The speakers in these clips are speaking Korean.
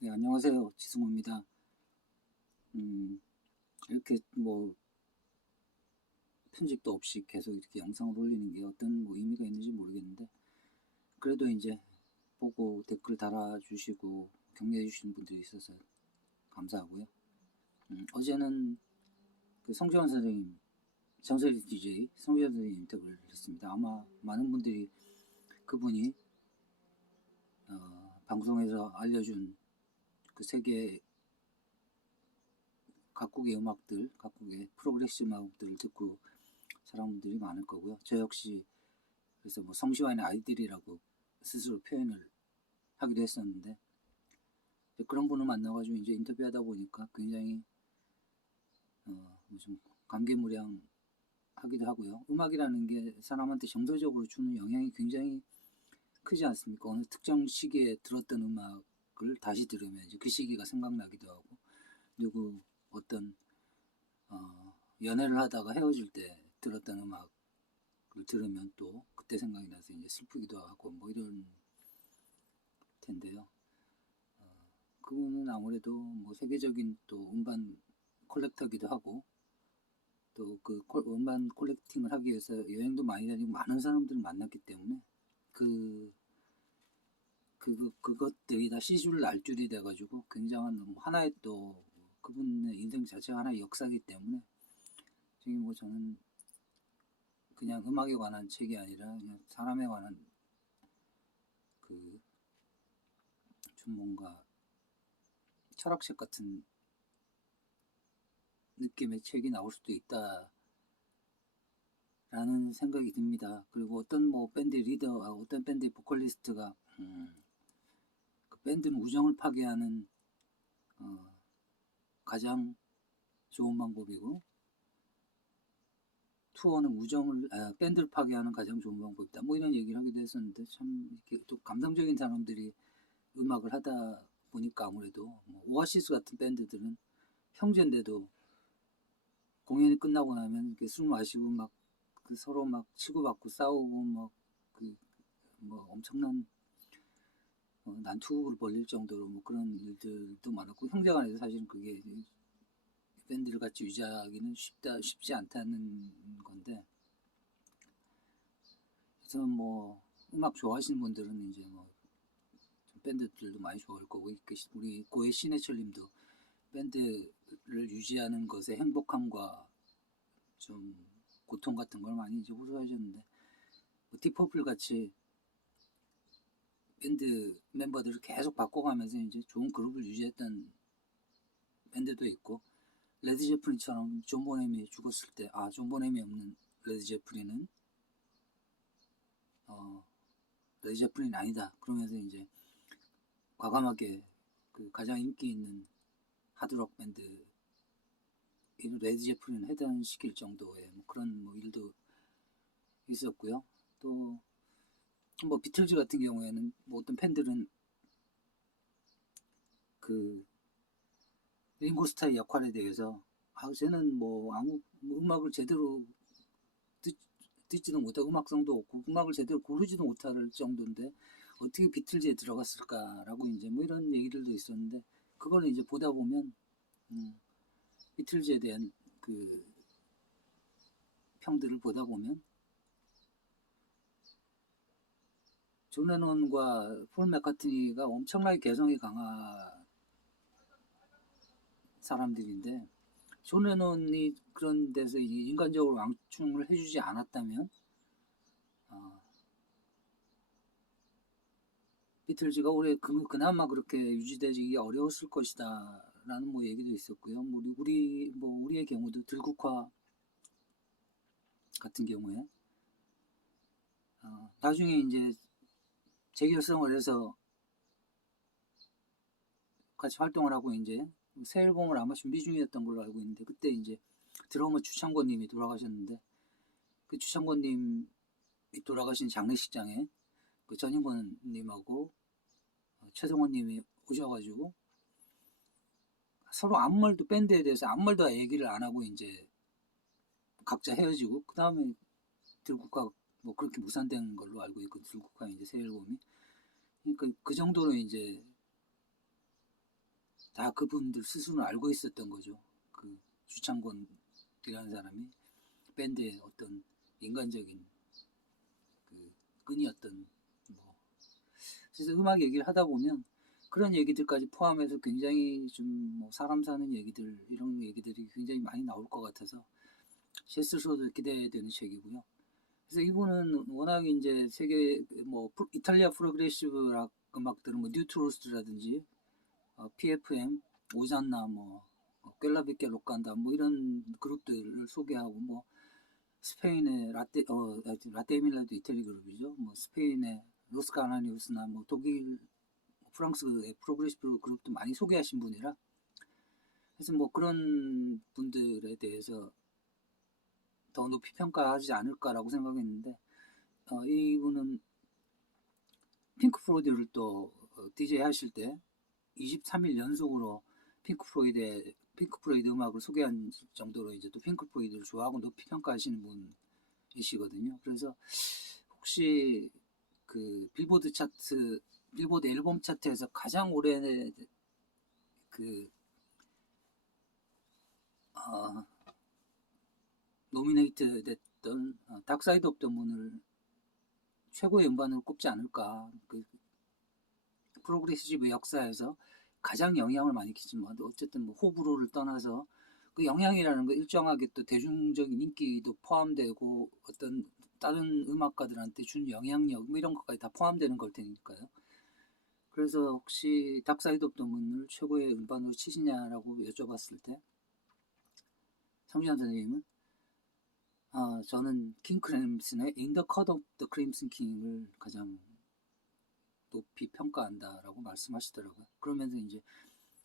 네, 안녕하세요. 지승호입니다. 이렇게 뭐 편집도 없이 계속 이렇게 영상을 올리는 게 어떤 뭐 의미가 있는지 모르겠는데, 그래도 이제 보고 댓글 달아주시고 격려해 주시는 분들이 있어서 감사하고요. 어제는 그 성시원 선생님, 정설이 DJ 성시원 선생님 인터뷰를 했습니다. 아마 많은 분들이 그분이 방송에서 알려준 그 세계 각국의 음악들, 각국의 프로그레시브 음악들을 듣고 사람들이 많을 거고요. 저 역시 그래서 뭐 성시환의 아이들이라고 스스로 표현을 하기도 했었는데, 그런 분을 만나가지고 이제 인터뷰하다 보니까 굉장히 좀 감개무량하기도 하고요. 음악이라는 게 사람한테 정서적으로 주는 영향이 굉장히 크지 않습니까? 어느 특정 시기에 들었던 음악을 다시 들으면 이제 그 시기가 생각나기도 하고, 그리고 어떤 연애를 하다가 헤어질 때 들었던 음악을 들으면 또 그때 생각이 나서 이제 슬프기도 하고 뭐 이런 텐데요. 그분은 아무래도 뭐 세계적인 또 음반 콜렉터기도 하고, 또 그 음반 콜렉팅을 하기 위해서 여행도 많이 다니고 많은 사람들을 만났기 때문에 그 그것들이 다 시줄 날줄이 돼가지고 굉장한 하나의 또 그분의 인생 자체가 하나의 역사이기 때문에, 지금 뭐 저는 그냥 음악에 관한 책이 아니라 그냥 사람에 관한 그 좀 뭔가 철학책 같은 느낌의 책이 나올 수도 있다 라는 생각이 듭니다. 그리고 어떤 뭐 밴드 리더, 어떤 밴드 보컬리스트가 그 밴드는 우정을 파괴하는 어, 가장 좋은 방법이고, 투어는 밴드를 파괴하는 가장 좋은 방법이다. 뭐 이런 얘기를 하기도 했었는데, 참 이렇게 또 감성적인 사람들이 음악을 하다 보니까 아무래도 뭐 오아시스 같은 밴드들은 형제인데도 공연이 끝나고 나면 이렇게 술 마시고 막 그 서로 막 치고받고 싸우고 뭐 엄청난 난투를 벌릴 정도로 뭐 그런 일들도 많았고, 형제간에서 사실은 그게 밴드를 같이 유지하기는 쉽지 않다는 건데, 그래서 뭐 음악 좋아하시는 분들은 이제 뭐 밴드들도 많이 좋아할 거고, 우리 고해 신해철님도 밴드를 유지하는 것의 행복함과 좀 고통 같은 걸 많이 이제 호소하셨는데, 뭐 디퍼플 같이 밴드 멤버들을 계속 바꿔가면서 이제 좋은 그룹을 유지했던 밴드도 있고, 레드 제플린처럼 존 보넴이 죽었을 때, 존 보넴이 없는 레드 제플린은 어, 레드 제플린 아니다 그러면서 이제 과감하게 그 가장 인기 있는 하드록 밴드 레드 제플린 해단시킬 정도의 뭐 그런 뭐 일도 있었고요. 또 뭐 비틀즈 같은 경우에는 뭐 어떤 팬들은 그 링고스타의 역할에 대해서 쟤는 뭐 아무 뭐 음악을 제대로 듣, 듣지도 못하고 음악성도 없고 음악을 제대로 고르지도 못할 정도인데 어떻게 비틀즈에 들어갔을까라고 이제 뭐 이런 얘기들도 있었는데, 그거는 이제 보다 보면 음, 비틀즈에 대한 그 평들을 보다 보면 존 레논과 폴 맥카트니가 엄청나게 개성이 강한 사람들인데, 존 레논이 그런 데서 인간적으로 왕충을 해주지 않았다면 어, 비틀즈가 올해 그나마 그렇게 유지되기 어려웠을 것이다 라는 뭐 얘기도 있었고요. 우리의 경우도 들국화 같은 경우에 나중에 이제 재결성을 해서 같이 활동을 하고 이제 새 앨범을 아마 준비 중이었던 걸로 알고 있는데, 그때 이제 드러머 주창권님이 돌아가셨는데, 그 주창권님이 돌아가신 장례식장에 그 전인권님하고 최성원님이 오셔가지고 서로 아무 말도 밴드에 대해서 아무 말도 얘기를 안 하고 이제 각자 헤어지고, 그 다음에 들국화 뭐 그렇게 무산된 걸로 알고 있고, 들국화 이제 새 앨범이, 그러니까 그 정도로 이제 다 그분들 스스로는 알고 있었던 거죠. 그 주창권이라는 사람이 밴드의 어떤 인간적인 그 끈이었던 뭐 그래서 음악 얘기를 하다 보면 그런 얘기들까지 포함해서 굉장히 좀 뭐 사람 사는 얘기들 이런 얘기들이 굉장히 많이 나올 것 같아서 제 스스로도 기대되는 책이고요. 그래서 이분은 워낙 이제 세계 뭐 이탈리아 프로그레시브 락 음악들은 뭐 뉴트로스트라든지 PFM, 오잔나 뭐 꿰라비께 로칸다 뭐 이런 그룹들을 소개하고 뭐 스페인의 라떼 에밀라도 이태리 그룹이죠. 뭐 스페인의 로스카나니우스나 뭐 독일, 프랑스의 프로그레시브 그룹도 많이 소개하신 분이라 그래서 뭐 그런 분들에 대해서 더 높이 평가하지 않을까라고 생각했는데 이분은 핑크 플로이드를 또 DJ 하실 때 23일 연속으로 핑크 플로이드 음악을 소개한 정도로 이제 또 핑크 플로이드를 좋아하고 높이 평가하시는 분이시거든요. 그래서 혹시 그 빌보드 앨범 차트에서 가장 오래 그 노미네이트 됐던 닥사이드 오브 더 문을 최고의 음반으로 꼽지 않을까. 그 프로그레시브 역사에서 가장 영향을 많이 끼치면 어쨌든 뭐 호불호를 떠나서 그 영향이라는 거 일정하게 또 대중적인 인기도 포함되고 어떤 다른 음악가들한테 준 영향력 뭐 이런 것까지 다 포함되는 걸 테니까요. 그래서 혹시 닥사이드 오브 더 문을 최고의 음반으로 치시냐라고 여쭤봤을 때 성시환 선생님은 저는 킹 크림슨의 In the Cut of the Crimson King을 가장 높이 평가한다라고 말씀하시더라고요. 그러면서 이제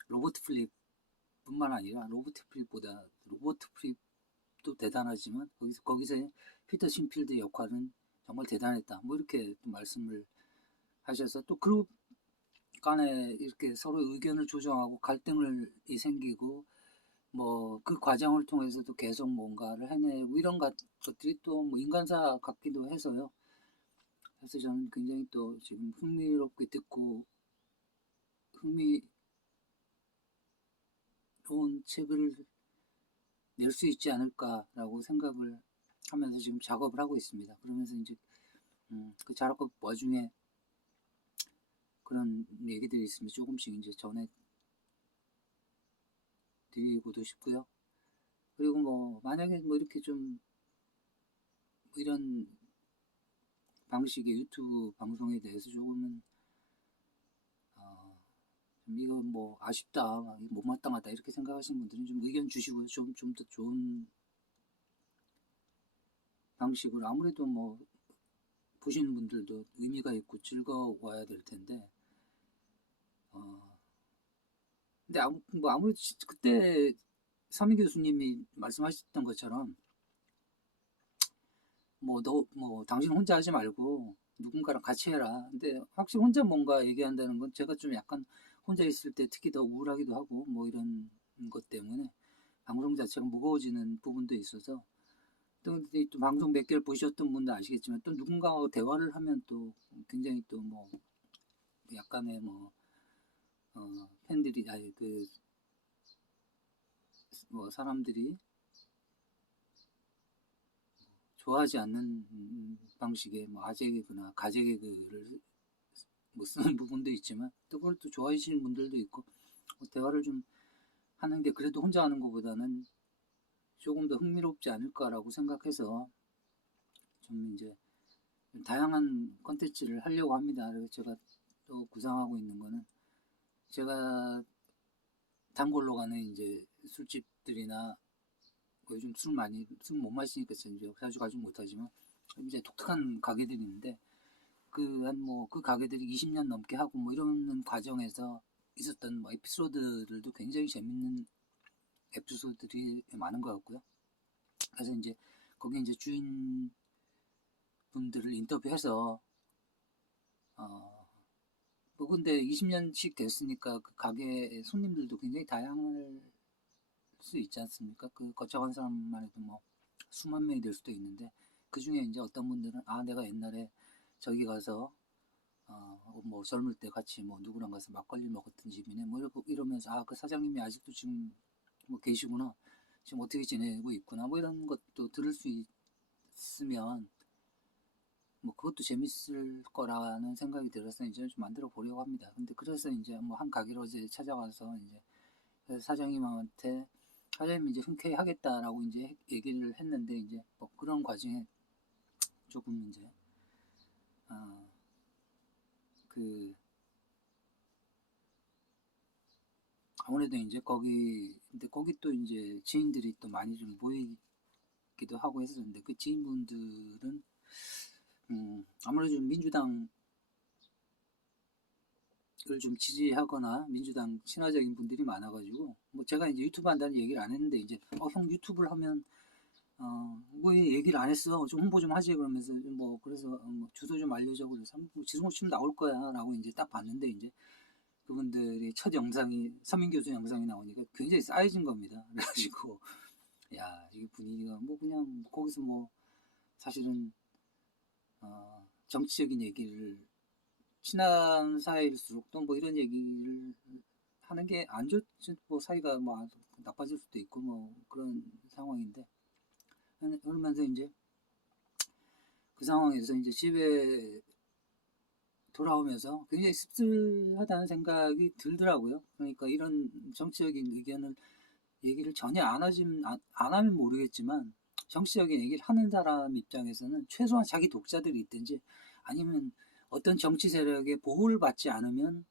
로버트 플립뿐만 아니라 로버트 플립도 대단하지만 거기서 피터 신필드의 역할은 정말 대단했다. 뭐 이렇게 또 말씀을 하셔서 또 그룹 간에 이렇게 서로 의견을 조정하고 갈등이 생기고 뭐 그 과정을 통해서도 계속 뭔가를 해내고 이런 것들이 또 뭐 인간사 같기도 해서요. 그래서 저는 굉장히 또 지금 흥미롭게 듣고 흥미로운 책을 낼 수 있지 않을까라고 생각을 하면서 지금 작업을 하고 있습니다. 그러면서 이제 그 작업 와중에 그런 얘기들이 있으면 조금씩 이제 전해 드리고도 싶고요. 그리고 뭐 만약에 뭐 이렇게 좀 이런 방식의 유튜브 방송에 대해서 조금은 이거 뭐 아쉽다, 못마땅하다 이렇게 생각하시는 분들은 좀 의견 주시고요. 좀 더 좋은 방식으로 아무래도 뭐 보시는 분들도 의미가 있고 즐거워야 될 텐데 근데 뭐 아무래도 그때 서민 교수님이 말씀하셨던 것처럼 뭐 당신 혼자 하지 말고 누군가랑 같이 해라. 근데 확실히 혼자 뭔가 얘기한다는 건 제가 좀 약간 혼자 있을 때 특히 더 우울하기도 하고 뭐 이런 것 때문에 방송 자체가 무거워지는 부분도 있어서 또 방송 몇 개를 보셨던 분도 아시겠지만 또 누군가와 대화를 하면 또 굉장히 또 뭐 약간의 뭐 팬들이 아니 뭐 사람들이 좋아하지 않는 방식의 뭐 아재 개그나 가재 개그를 뭐 쓰는 부분도 있지만 또 그걸 또 좋아하시는 분들도 있고 대화를 좀 하는 게 그래도 혼자 하는 것보다는 조금 더 흥미롭지 않을까라고 생각해서 좀 이제 다양한 컨텐츠를 하려고 합니다. 그래서 제가 또 구상하고 있는 거는 제가 단골로 가는 이제 술집들이나 요즘 술 못 마시니까 자주 가지 못하지만 이제 독특한 가게들이 있는데 그 가게들이 20년 넘게 하고 뭐 이런 과정에서 있었던 뭐 에피소드들도 굉장히 재밌는 에피소드들이 많은 것 같고요. 그래서 이제 거기 이제 주인 분들을 인터뷰해서 뭐 근데 20년씩 됐으니까 그 가게 손님들도 굉장히 다양할 수 있지 않습니까? 그 거쳐간 사람만 해도 뭐 수만 명이 될 수도 있는데 그 중에 이제 어떤 분들은 내가 옛날에 저기 가서 뭐 젊을 때 같이 뭐 누구랑 가서 막걸리 먹었던 집이네 뭐 이러면서 그 사장님이 아직도 지금 뭐 계시구나, 지금 어떻게 지내고 있구나 뭐 이런 것도 들을 수 있으면 뭐 그것도 재밌을 거라는 생각이 들어서 이제 좀 만들어 보려고 합니다. 근데 그래서 이제 뭐 한 가게를 어제 찾아가서 이제 사장님한테 사장님이 이제 흔쾌히 하겠다라고 이제 얘기를 했는데, 이제 뭐 그런 과정에 조금 이제 어, 그 아무래도 이제 근데 거기 또 이제 지인들이 또 많이 좀 모이기도 하고 했었는데, 그 지인분들은 아무래도 좀 민주당을 좀 지지하거나 민주당 친화적인 분들이 많아가지고, 뭐 제가 이제 유튜브 한다는 얘기를 안 했는데, 이제 형 유튜브를 하면 왜 얘기를 안 했어? 좀 홍보 좀 하지. 그러면서 뭐 그래서 뭐 주소 좀 알려줘. 그래서 뭐 지성호 치면 나올 거야라고 이제 딱 봤는데, 이제 그분들이 첫 영상이 서민 교수 영상이 나오니까 굉장히 쌓여진 겁니다. 그래가지고 야, 이 분위기가 뭐 그냥 거기서 뭐 사실은 정치적인 얘기를, 친한 사이일수록 또 뭐 이런 얘기를 하는 게 안 좋지, 뭐 사이가 뭐 나빠질 수도 있고 뭐 그런 상황인데, 그러면서 이제 그 상황에서 이제 집에 돌아오면서 굉장히 씁쓸하다는 생각이 들더라고요. 그러니까 이런 정치적인 의견을 얘기를 전혀 안 하면 모르겠지만, 정치적인 얘기를 하는 사람 입장에서는 최소한 자기 독자들이 있든지 아니면 어떤 정치 세력의 보호를 받지 않으면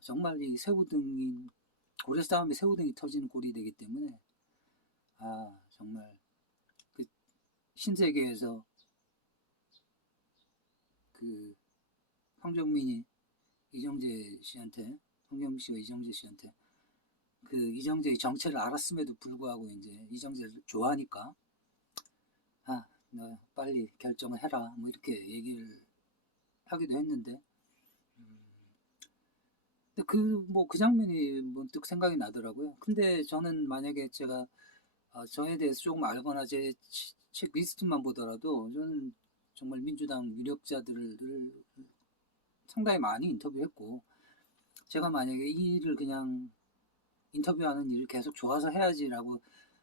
정말 이 새우등이, 고래 싸움에 새우등이 터지는 꼴이 되기 때문에 정말 그 신세계에서 그 황정민이 이정재 씨한테, 황정민 씨가 이정재 씨한테 그 이정재의 정체를 알았음에도 불구하고 이제 이정재를 좋아하니까 너 빨리 결정을 해라 뭐 이렇게 얘기를 하기도 했는데, 근데 그 장면이 문득 생각이 나더라고요. 근데 저는 만약에 제가 저에 대해서 조금 알거나 제 책 리스트만 보더라도, 저는 정말 민주당 유력자들을 상당히 많이 인터뷰했고, 제가 만약에 이 일을 그냥 인터뷰하는 일을 계속 좋아서 해야지라고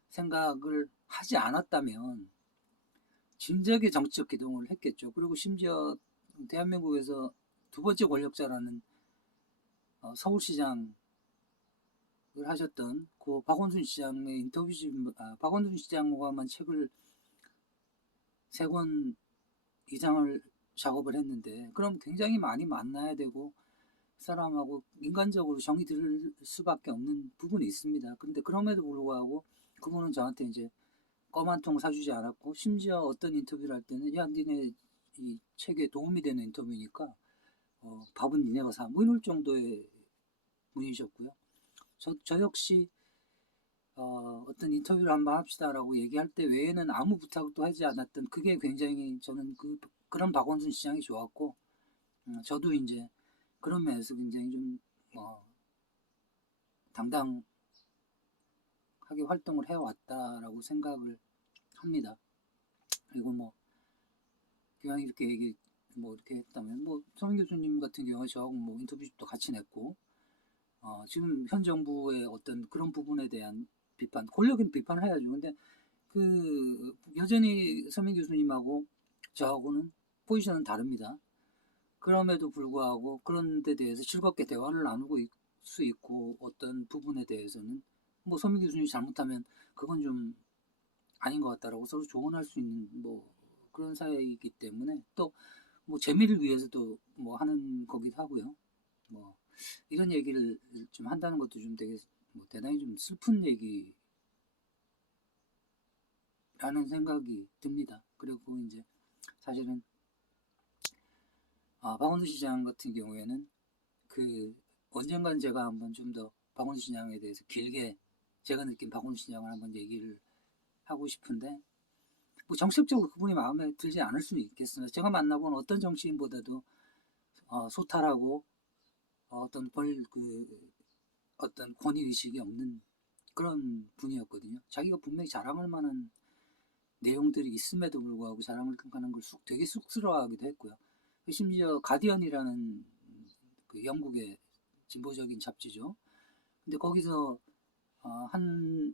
생각을 하지 않았다면 진작에 정치적 기동을 했겠죠. 그리고 심지어 대한민국에서 두 번째 권력자라는 서울시장을 하셨던 그 박원순 시장의 박원순 시장과만 책을 3권 이상을 작업을 했는데, 그럼 굉장히 많이 만나야 되고 사람하고 인간적으로 정이 들 수밖에 없는 부분이 있습니다. 그런데 그럼에도 불구하고 그분은 저한테 이제 껌 한 통 사주지 않았고, 심지어 어떤 인터뷰를 할 때는 야, 니네 이 책에 도움이 되는 인터뷰니까 밥은 니네가 사, 뭐 이럴 정도의 분이셨고요. 저 역시 어떤 인터뷰를 한번 합시다라고 얘기할 때 외에는 아무 부탁도 하지 않았던, 그게 굉장히 저는 그런 박원순 시장이 좋았고, 저도 이제 그런 면에서 굉장히 좀 당당하게 활동을 해왔다라고 생각을 합니다. 그리고 뭐 교양이 이렇게 했다면, 뭐 서민 교수님 같은 경우에 저하고 뭐 인터뷰도 같이 냈고, 지금 현 정부의 어떤 그런 부분에 대한 비판, 권력은 비판을 해야죠. 근데 여전히 서민 교수님하고 저하고는 포지션은 다릅니다. 그럼에도 불구하고 그런 데 대해서 즐겁게 대화를 나누고 수 있고, 어떤 부분에 대해서는 뭐 서민 교수님이 잘못하면 그건 좀 아닌 것 같다라고 서로 조언할 수 있는 뭐 그런 사회이기 때문에, 또 뭐 재미를 위해서도 뭐 하는 거기도 하고요. 뭐 이런 얘기를 좀 한다는 것도 좀 되게 뭐 대단히 좀 슬픈 얘기라는 생각이 듭니다. 그리고 이제 사실은 박원순 시장 같은 경우에는 언젠간 제가 한번 좀 더 박원순 시장에 대해서 길게 제가 느낀 박원순 시장을 한번 얘기를 하고 싶은데, 뭐 정책적으로 그분이 마음에 들지 않을 수는 있겠으나, 제가 만나본 어떤 정치인보다도 소탈하고 어떤 권위 의식이 없는 그런 분이었거든요. 자기가 분명히 자랑할 만한 내용들이 있음에도 불구하고 자랑을 하는 걸 되게 쑥스러워하기도 했고요. 심지어 가디언이라는 그 영국의 진보적인 잡지죠. 근데 거기서 한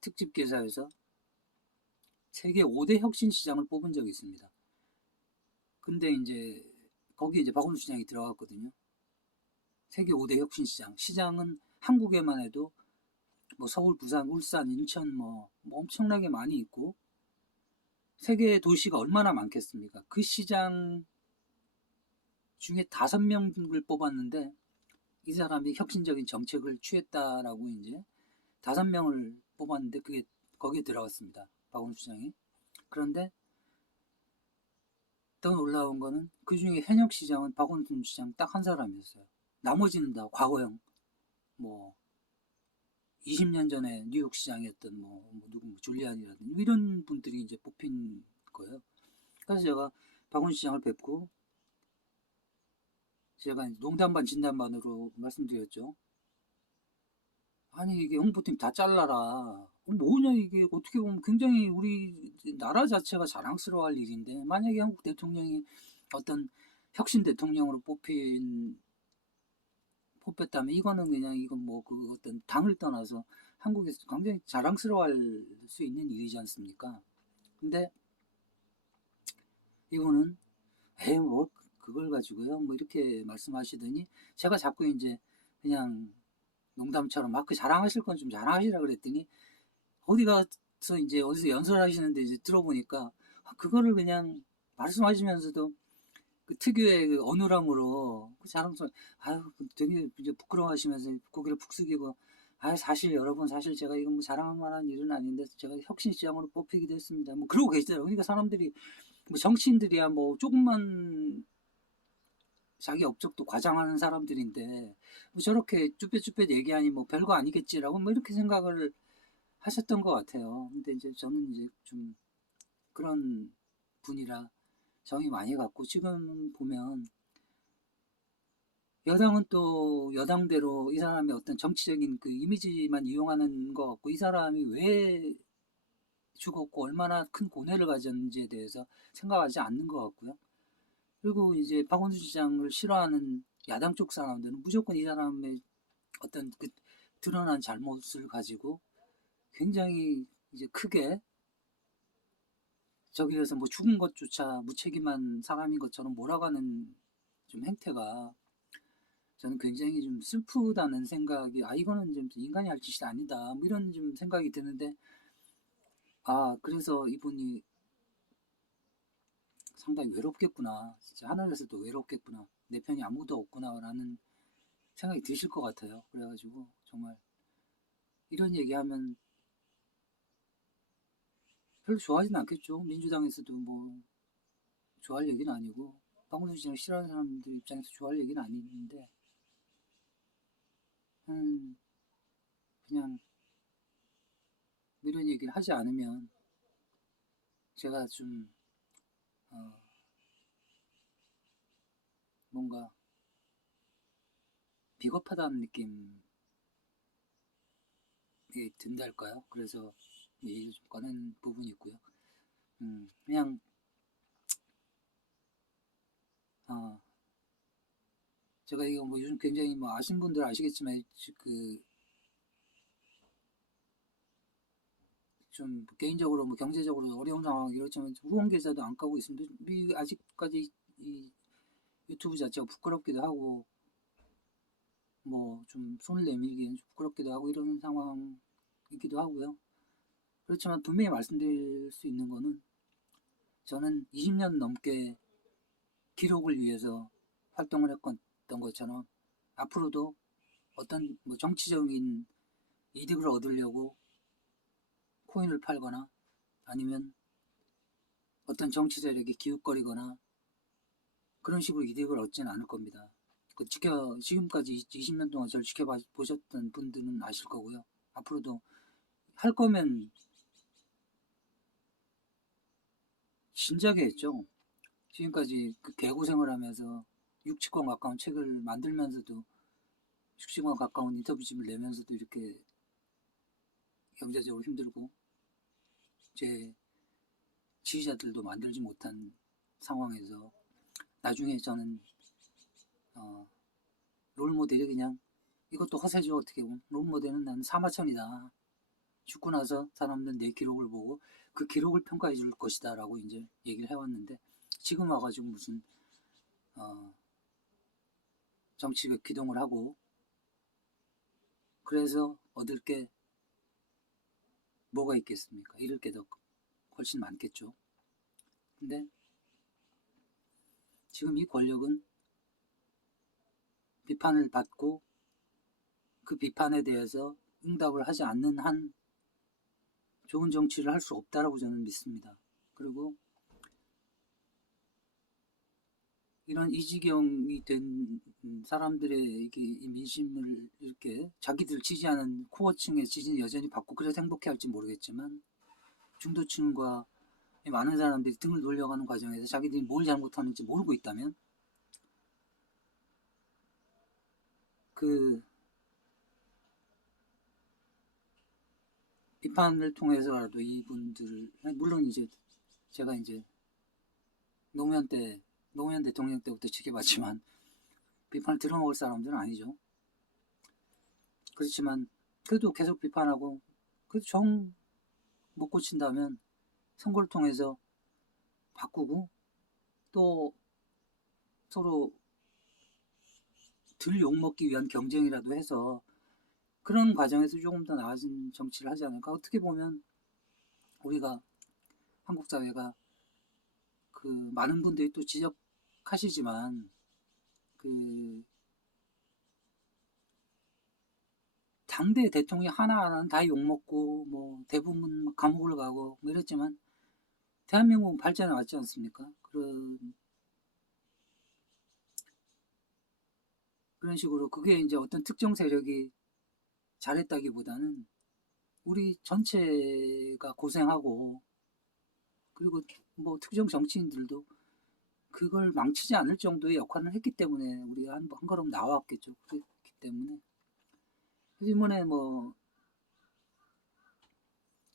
특집 기사에서 세계 5대 혁신 시장을 뽑은 적이 있습니다. 근데 이제 거기에 이제 박원순 시장이 들어갔거든요. 세계 5대 혁신 시장. 시장은 한국에만 해도 뭐 서울, 부산, 울산, 인천 뭐 엄청나게 많이 있고 세계 도시가 얼마나 많겠습니까? 그 시장 중에 5명을 뽑았는데 이 사람이 혁신적인 정책을 취했다라고 이제 5명을 뽑았는데 그게 거기에 들어갔습니다. 박원순 시장이. 그런데 더 놀라운 거는 그 중에 현역 시장은 박원순 시장 딱 한 사람이었어요. 나머지는 다 과거형. 뭐 20년 전에 뉴욕 시장이었던 누구 줄리안이라든지 이런 분들이 이제 뽑힌 거예요. 그래서 제가 박원순 시장을 뵙고 제가 농담 반 진담반으로 말씀드렸죠. 아니 이게 홍보팀 다 잘라라. 뭐냐 이게 어떻게 보면 굉장히 우리 나라 자체가 자랑스러워할 일인데 만약에 한국 대통령이 어떤 혁신 대통령으로 뽑혔다면 이거는 그냥 이건 뭐 그 어떤 당을 떠나서 한국에서 굉장히 자랑스러워할 수 있는 일이지 않습니까? 근데 이거는 에이 뭐 그걸 가지고요 뭐 이렇게 말씀하시더니 제가 자꾸 이제 그냥 농담처럼 마크 자랑하실 건 좀 자랑하시라 그랬더니 어디 가서 이제 어디서 연설하시는데 이제 들어보니까 그거를 그냥 말씀하시면서도 그 특유의 그 어눌함으로 그 자랑스러워 아유 되게 이제 부끄러워하시면서 고개를 푹 숙이고 아 사실 여러분 사실 제가 이거 뭐 자랑할 만한 일은 아닌데 제가 혁신시장으로 뽑히기도 했습니다. 뭐 그러고 계시더라고요. 그러니까 사람들이 뭐 정치인들이야 뭐 조금만 자기 업적도 과장하는 사람들인데 뭐 저렇게 쭈뼛쭈뼛 얘기하니 뭐 별거 아니겠지라고 뭐 이렇게 생각을 하셨던 것 같아요. 근데 이제 저는 이제 좀 그런 분이라 정이 많이 갔고 지금 보면 여당은 또 여당대로 이 사람의 어떤 정치적인 그 이미지만 이용하는 것 같고 이 사람이 왜 죽었고 얼마나 큰 고뇌를 가졌는지에 대해서 생각하지 않는 것 같고요. 그리고 이제 박원순 시장을 싫어하는 야당 쪽 사람들은 무조건 이 사람의 어떤 그 드러난 잘못을 가지고 굉장히 이제 크게 저기에서 뭐 죽은 것조차 무책임한 사람인 것처럼 몰아가는 좀 행태가 저는 굉장히 좀 슬프다는 생각이 이거는 좀 인간이 할 짓이 아니다 뭐 이런 좀 생각이 드는데 그래서 이분이 상당히 외롭겠구나 진짜 하늘에서도 외롭겠구나 내 편이 아무도 없구나라는 생각이 드실 것 같아요. 그래가지고 정말 이런 얘기하면 별로 좋아하진 않겠죠. 민주당에서도 뭐 좋아할 얘기는 아니고 박원순 시장을 싫어하는 사람들 입장에서 좋아할 얘기는 아닌데 그냥 이런 얘기를 하지 않으면 제가 좀 뭔가 비겁하다는 느낌이 든달까요? 그래서 얘기를 좀 꺼낸 부분이 있고요. 그냥 제가 이거 뭐 요즘 굉장히 뭐 아신 분들 아시겠지만 그 좀 개인적으로 뭐 경제적으로 어려운 상황 이렇지만 후원 계좌도 안 까고 있습니다. 아직까지 이 유튜브 자체가 부끄럽기도 하고 뭐 좀 손을 내밀기엔 좀 부끄럽기도 하고 이러는 상황이기도 하고요. 그렇지만 분명히 말씀드릴 수 있는 거는 저는 20년 넘게 기록을 위해서 활동을 했던 것처럼 앞으로도 어떤 뭐 정치적인 이득을 얻으려고 코인을 팔거나 아니면 어떤 정치 세력에 기웃거리거나 그런 식으로 이득을 얻지는 않을 겁니다. 지금까지 20년 동안 저를 지켜보셨던 분들은 아실 거고요. 앞으로도 할 거면 진작에 했죠. 지금까지 그 개고생을 하면서 60권 가까운 책을 만들면서도 60권 가까운 인터뷰집을 내면서도 이렇게 경제적으로 힘들고 제 지휘자들도 만들지 못한 상황에서 나중에 저는 롤모델이 그냥 이것도 허세죠. 어떻게 보면 롤모델은 나는 사마천이다. 죽고 나서 사람들은 내 기록을 보고 그 기록을 평가해 줄 것이다 라고 이제 얘기를 해왔는데 지금 와가지고 무슨 정치적 기동을 하고 그래서 얻을 게 뭐가 있겠습니까? 잃을 게 더 훨씬 많겠죠. 근데 지금 이 권력은 비판을 받고 그 비판에 대해서 응답을 하지 않는 한 좋은 정치를 할 수 없다라고 저는 믿습니다. 그리고 이런 이지경이 된 사람들의 이 민심을 이렇게 자기들 지지하는 코어층의 지지는 여전히 받고 그래서 행복해할지 모르겠지만 중도층과 많은 사람들이 등을 돌려가는 과정에서 자기들이 뭘 잘못하는지 모르고 있다면 그 비판을 통해서라도 이분들을 물론 이제 제가 이제 노무현 대통령 때부터 지켜봤지만 비판을 들어먹을 사람들은 아니죠. 그렇지만 그래도 계속 비판하고 그래도 정 못 고친다면 선거를 통해서 바꾸고 또 서로 덜 욕먹기 위한 경쟁이라도 해서 그런 과정에서 조금 더 나아진 정치를 하지 않을까. 어떻게 보면 우리가 한국 사회가 그 많은 분들이 또 지적하시지만 그 당대 대통령 하나하나는 다 욕먹고 뭐 대부분 감옥을 가고 뭐 이랬지만 대한민국은 발전해 왔지 않습니까? 그런 식으로 그게 이제 어떤 특정 세력이 잘했다기보다는 우리 전체가 고생하고 그리고 뭐 특정 정치인들도 그걸 망치지 않을 정도의 역할을 했기 때문에 우리가 한 걸음 나왔겠죠. 그렇기 때문에 이번에 뭐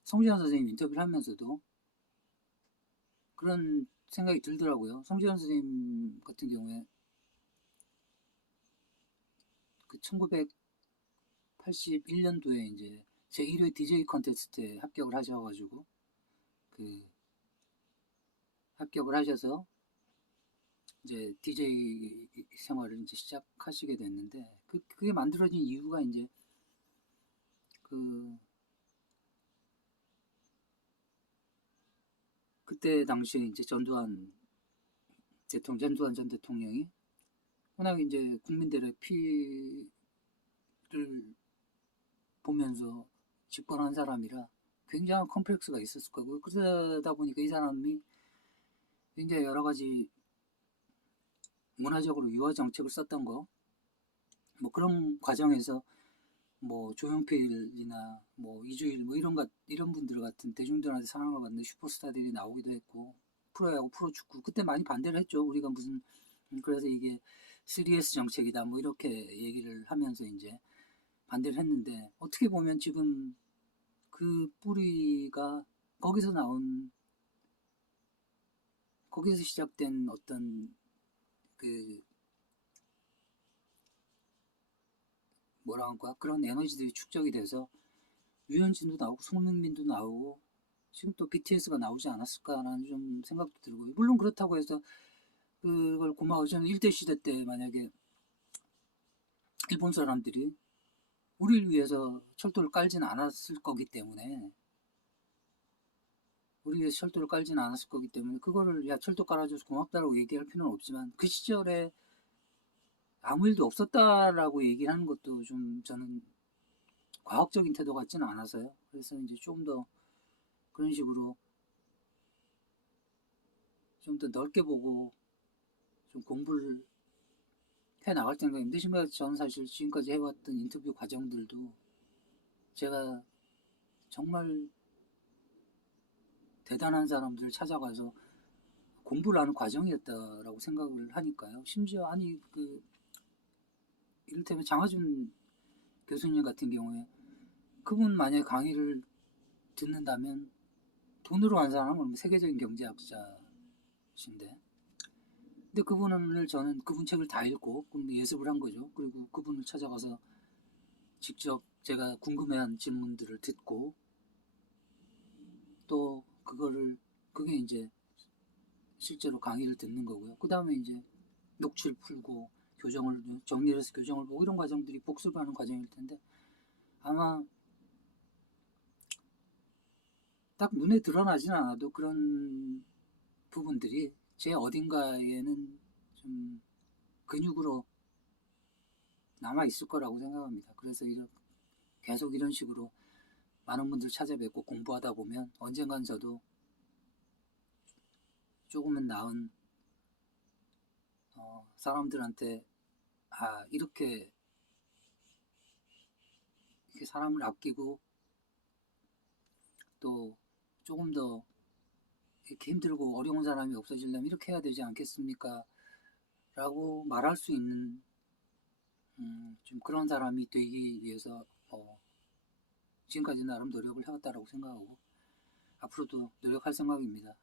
송지현 선생님 인터뷰를 하면서도 그런 생각이 들더라고요. 송지현 선생님 같은 경우에 그 1981년도에 이제 제1회 DJ 컨테스트에 합격을 하셔가지고 그 합격을 하셔서 이제 DJ 생활을 이제 시작하시게 됐는데 그게 만들어진 이유가 이제 그 그때 당시에 이제 전두환 전 대통령이 워낙 이제 국민들의 피를 보면서 집권한 사람이라 굉장한 컴플렉스가 있었을 거고 그러다 보니까 이 사람이 굉장히 여러 가지 문화적으로 유화 정책을 썼던 거 뭐 그런 과정에서 뭐 조용필이나 뭐 이주일 뭐 이런 분들 같은 대중들한테 사랑을 받는 슈퍼스타들이 나오기도 했고 프로야구 프로축구 그때 많이 반대를 했죠. 우리가 무슨 그래서 이게 3S 정책이다 뭐 이렇게 얘기를 하면서 이제 반대를 했는데 어떻게 보면 지금 그 뿌리가 거기서 시작된 어떤 그 뭐라 할까 그런 에너지들이 축적이 돼서 유현진도 나오고 손흥민도 나오고 지금 또 BTS가 나오지 않았을까라는 좀 생각도 들고 물론 그렇다고 해서 그걸 고마워 저는 일대 시대 때 만약에 일본 사람들이 우리를 위해서 철도를 깔지는 않았을 거기 때문에 우리 위해서 철도를 깔지는 않았을 거기 때문에 그거를 야 철도 깔아줘서 고맙다라고 얘기할 필요는 없지만 그 시절에 아무 일도 없었다라고 얘기를 하는 것도 좀 저는 과학적인 태도 같지는 않아서요. 그래서 이제 좀 더 그런 식으로 좀 더 넓게 보고 좀 공부를 해 나갈 생각입니다. 저는 사실 지금까지 해왔던 인터뷰 과정들도 제가 정말 대단한 사람들을 찾아가서 공부를 하는 과정이었다라고 생각을 하니까요. 심지어 아니 그 이를테면 장하준 교수님 같은 경우에 그분 만약에 강의를 듣는다면 돈으로 환산하면 세계적인 경제학자신데 근데 근데 저는 그분 책을 다 읽고 예습을 한 거죠. 그리고 그분을 찾아가서 직접 제가 궁금해한 질문들을 듣고 또 그게 이제 실제로 강의를 듣는 거고요. 그 다음에 이제 녹취를 풀고 정리를 해서 교정을 보고 이런 과정들이 복습하는 과정일 텐데 아마 딱 눈에 드러나진 않아도 그런 부분들이 제 어딘가에는 좀 근육으로 남아 있을 거라고 생각합니다. 그래서 계속 이런 식으로 많은 분들 찾아뵙고 공부하다 보면 언젠간 저도 조금은 나은 사람들한테 이렇게 사람을 아끼고 또 조금 더 이렇게 힘들고 어려운 사람이 없어지려면 이렇게 해야 되지 않겠습니까? 라고 말할 수 있는 좀 그런 사람이 되기 위해서 지금까지 나름 노력을 해왔다라고 생각하고 앞으로도 노력할 생각입니다.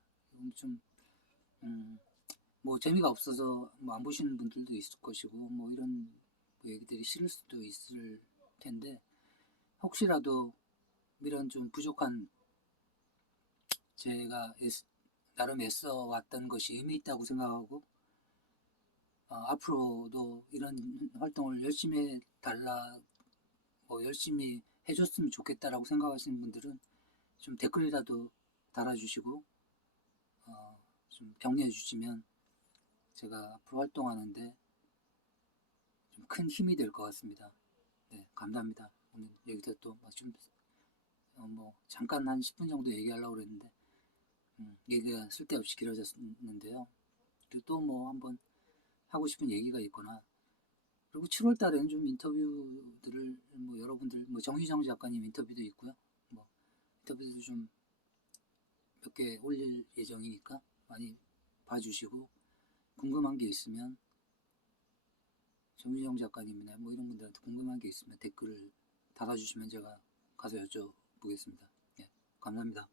좀 뭐 재미가 없어서 뭐 안 보시는 분들도 있을 것이고 뭐 이런 얘기들이 싫을 수도 있을 텐데 혹시라도 이런 좀 부족한 제가 나름 애써 왔던 것이 의미 있다고 생각하고 앞으로도 이런 활동을 열심히 해달라 열심히 해줬으면 좋겠다라고 생각하시는 분들은 좀 댓글이라도 달아주시고 좀 격려해 주시면 제가 앞으로 활동하는데 좀 큰 힘이 될 것 같습니다. 네, 감사합니다. 오늘 여기서 또 잠깐 한 10분 정도 얘기하려고 그랬는데 얘기가 쓸데없이 길어졌는데요. 그리고 또 뭐 한번 하고 싶은 얘기가 있거나 그리고 7월 달에는 좀 인터뷰들을 여러분들 정유정 작가님 인터뷰도 있고요. 인터뷰도 좀 몇 개 올릴 예정이니까 많이 봐주시고 궁금한 게 있으면 정유정 작가님이나 이런 분들한테 궁금한 게 있으면 댓글을 달아주시면 제가 가서 여쭤보겠습니다. 네, 감사합니다.